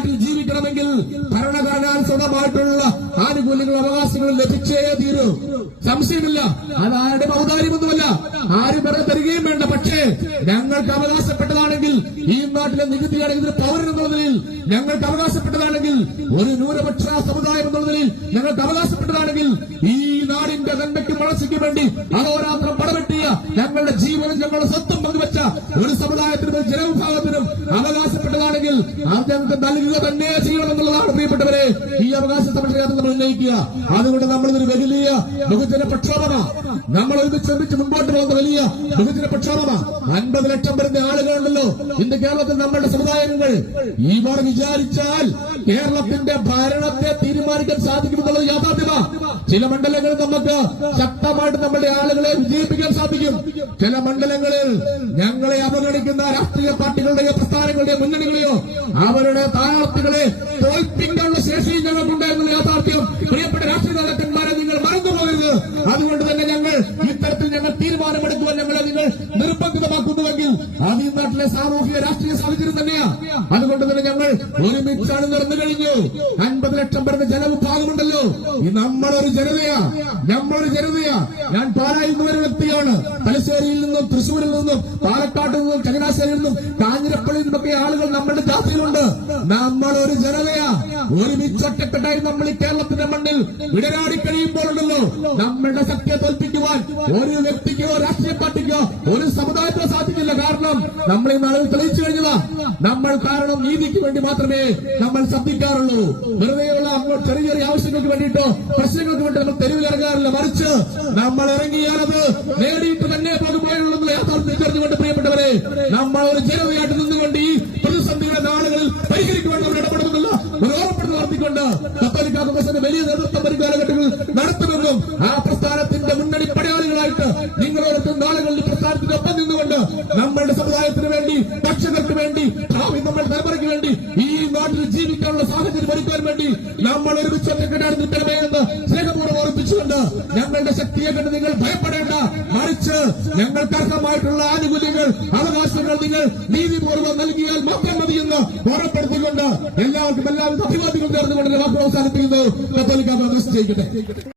നാട്ടിൽ ജീവിക്കണമെങ്കിൽ ഭരണഘടനാനുസൃതമായിട്ടുള്ള ആനുകൂല്യങ്ങളും അവകാശങ്ങളും ലഭിച്ചേ തീരൂ. സംശയമില്ല. അത് ആരുടെ ഔദാര്യമൊന്നുമല്ല. ആരും വെറുതെ തരികയും വേണ്ട. പക്ഷേ ഞങ്ങൾക്ക് അവകാശപ്പെട്ടതാണെങ്കിൽ ഈ നാട്ടിലെ നികുതി ഒരു പൗരൻ എന്നുള്ള നിലയിൽ ഞങ്ങൾക്ക് അവകാശപ്പെട്ടതാണെങ്കിൽ ഒരു ന്യൂനപക്ഷ സമുദായം എന്നുള്ള നിലയിൽ ഞങ്ങൾക്ക് അവകാശപ്പെട്ടതാണെങ്കിൽ ഈ നാടിന്റെ നന്മയ്ക്കും വളർച്ചയ്ക്കും വേണ്ടി അഹോരാത്രം ഞങ്ങളുടെ ജീവനും ഞങ്ങളുടെ സ്വത്തും പങ്കുവെച്ച ഒരു സമുദായത്തിനും ജനവിഭാഗത്തിനും അവകാശപ്പെട്ടതാണെങ്കിൽ ഞങ്ങൾക്ക് നൽകുക തന്നെ ചെയ്യണമെന്നുള്ളതാണ് പ്രിയപ്പെട്ടവരെ. ഈ അവകാശ സംരക്ഷണം നമ്മൾ ഉന്നയിക്കുക. അതുകൊണ്ട് നമ്മൾ ഇതൊരു വലിയ ബഹുജന പ്രക്ഷോഭമാണ് നമ്മൾ ഒരുമിച്ച് ഒരുമിച്ച് മുമ്പോട്ട് പോകുന്ന വലിയ ബഹുജന പ്രക്ഷോഭമാണ് അൻപത് ലക്ഷം വരുന്ന ആളുകളുണ്ടല്ലോ. ഇന്ന് കേരളത്തിൽ നമ്മളുടെ സമുദായങ്ങൾ ഇവർ വിചാരിച്ചാൽ കേരളത്തിന്റെ ഭരണത്തെ തീരുമാനിക്കാൻ സാധിക്കുമെന്നുള്ളത് യാഥാർത്ഥ്യമാണ് ചില മണ്ഡലങ്ങളിൽ നമുക്ക് ശക്തമായിട്ട് നമ്മുടെ ആളുകളെ വിജയിപ്പിക്കാൻ സാധിക്കും. ചില മണ്ഡലങ്ങളിൽ ഞങ്ങളെ അവഗണിക്കുന്ന രാഷ്ട്രീയ പാർട്ടികളുടെയോ പ്രസ്ഥാനങ്ങളുടെയോ മുന്നണികളെയോ അവരുടെ സ്ഥാനാർത്ഥികളെ തോൽപ്പിക്കാനുള്ള ശേഷിയും ഞങ്ങൾക്കുണ്ടായിരുന്ന യാഥാർത്ഥ്യം പ്രിയപ്പെട്ട രാഷ്ട്രീയ നേതാക്കന്മാരെ നിങ്ങൾ മറന്നുപോകരുത് അതുകൊണ്ട് തന്നെ ഞങ്ങൾ തീരുമാനമെടുക്കുവാൻ ഞങ്ങളെ നിങ്ങൾ നിർബന്ധിതമാക്കുന്നുവെങ്കിൽ അത് ഈ നാട്ടിലെ സാമൂഹിക രാഷ്ട്രീയ സാഹചര്യം തന്നെയാണ് അതുകൊണ്ട് തന്നെ ഞങ്ങൾ ഒരുമിച്ചാണ് നടന്നു കഴിഞ്ഞു. അൻപത് ലക്ഷം പേരുടെ ജനവിഭാഗമുണ്ടല്ലോ. ഈ നമ്മളൊരു ജനതയാ. നമ്മളൊരു ജനതയാ. ഞാൻ പാലായിൽ ഒരു വ്യക്തിയാണ്. തലശ്ശേരിയിൽ നിന്നും തൃശ്ശൂരിൽ നിന്നും പാലക്കാട്ടിൽ നിന്നും ചങ്ങനാശ്ശേരിയിൽ നിന്നും നമ്മുടെ ജാതിയിലുണ്ട് ഒരു ജനതയാ. ഒരുമിച്ച് ഒറ്റക്കെട്ടായി നമ്മൾ ഈ കേരളത്തിന്റെ മണ്ണിൽ വിടരാടി കഴിയുമ്പോഴുണ്ടല്ലോ. നമ്മളുടെ ശക്തിയെ തോൽപ്പിക്കുവാൻ ഒരു വ്യക്തിക്കോ രാഷ്ട്രീയ പാർട്ടിക്കോ ഒരു സമുദായത്തിനോ സാധിക്കില്ല. കാരണം നമ്മൾ ഈ നാളിൽ തെളിയിച്ചു കഴിഞ്ഞതാ നമ്മൾ കാരണം നീതിക്ക് വേണ്ടി മാത്രമേ നമ്മൾ ശബ്ദിക്കാറുള്ളൂ. വെറുതെയുള്ള അങ്ങോട്ട് ചെറിയ ചെറിയ ആവശ്യങ്ങൾക്ക് വേണ്ടിയിട്ടോ പ്രശ്നങ്ങൾക്ക് വേണ്ടി നമ്മൾ തെരുവിൽ ഇറങ്ങാറില്ല. മറിച്ച് നമ്മൾ ഇറങ്ങിയാലത് നേടിയിട്ട് തന്നെ പോകുമ്പോഴുള്ള യാഥാർത്ഥ്യം തിരിച്ചറിഞ്ഞുകൊണ്ട് പ്രിയപ്പെട്ടവരെ നമ്മൾ ഒരു ജനതയായിട്ട് നടത്തിക്കൊണ്ട് കത്തോലിക്ക വലിയ നേതൃത്വം വരും നടത്തുമെന്നും ആ പ്രസ്ഥാനത്തിന്റെ മുന്നണി പടയാളികളായിട്ട് നിങ്ങളോടൊപ്പം നാളുകളിൽ പ്രസ്ഥാനത്തിന്റെ ഒപ്പം നിന്നുകൊണ്ട് നമ്മളുടെ സമുദായത്തിന് വേണ്ടി പക്ഷങ്ങൾക്ക് വേണ്ടി നമ്മുടെ തലമുറയ്ക്ക് വേണ്ടി ഈ നാട്ടിൽ ജീവിക്കാനുള്ള സാഹചര്യം ഒരുക്കാൻ വേണ്ടി നമ്മൾ ഒരുമിച്ച് ഒറ്റക്കെട്ടാണ് എന്ന് സ്നേഹപൂർവം ഓർപ്പിച്ചുകൊണ്ട് ഞങ്ങളുടെ ശക്തിയെ കണ്ട് നിങ്ങൾ ഭയപ്പെടേണ്ട. മറിച്ച് ഞങ്ങൾക്ക് അർഹമായിട്ടുള്ള ആനുകൂല്യങ്ങൾ അവകാശങ്ങൾ നിങ്ങൾ നീതിപൂർവം നൽകിയാൽ മാത്രം മതിയെന്ന് ഓർമ്മപ്പെടുത്തിക്കൊണ്ട് എല്ലാവർക്കും എല്ലാവരും അഭിവാദ്യങ്ങൾ നേർന്നുകൊണ്ട് വാക്കുകൾ അവസാനിപ്പിക്കുന്നു കത്തോലിക്ക ജയിക്കട്ടെ.